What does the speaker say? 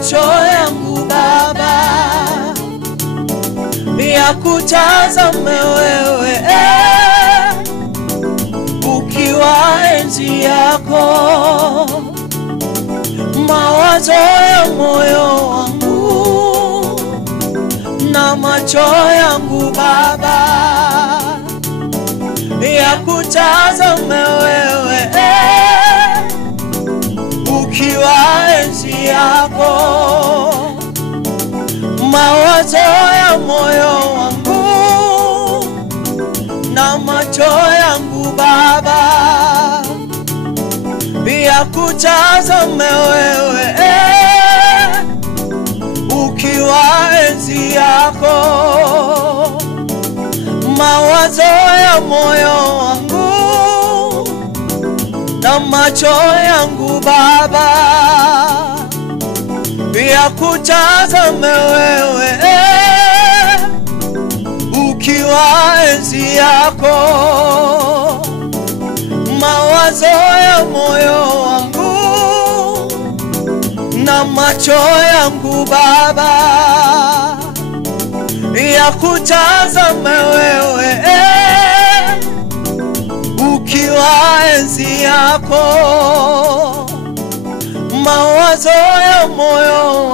macho yangu Baba yakutazame wewe, ukiwa enzi yako. Mawazo ya moyo wangu na macho yangu Baba yakutazame wewe, ukiwa enzi yako. Mawazo ya moyo wangu na macho yangu Baba yakutazame wewe, ukiwa enzi yako. Mawazo ya moyo wangu na macho yangu Baba yakutazame wewe, ukiwa enzi yako. Mawazo ya moyo wangu na macho yangu Baba yakutazame wewe, ukiwa enzi yako. Mawazo ya moyo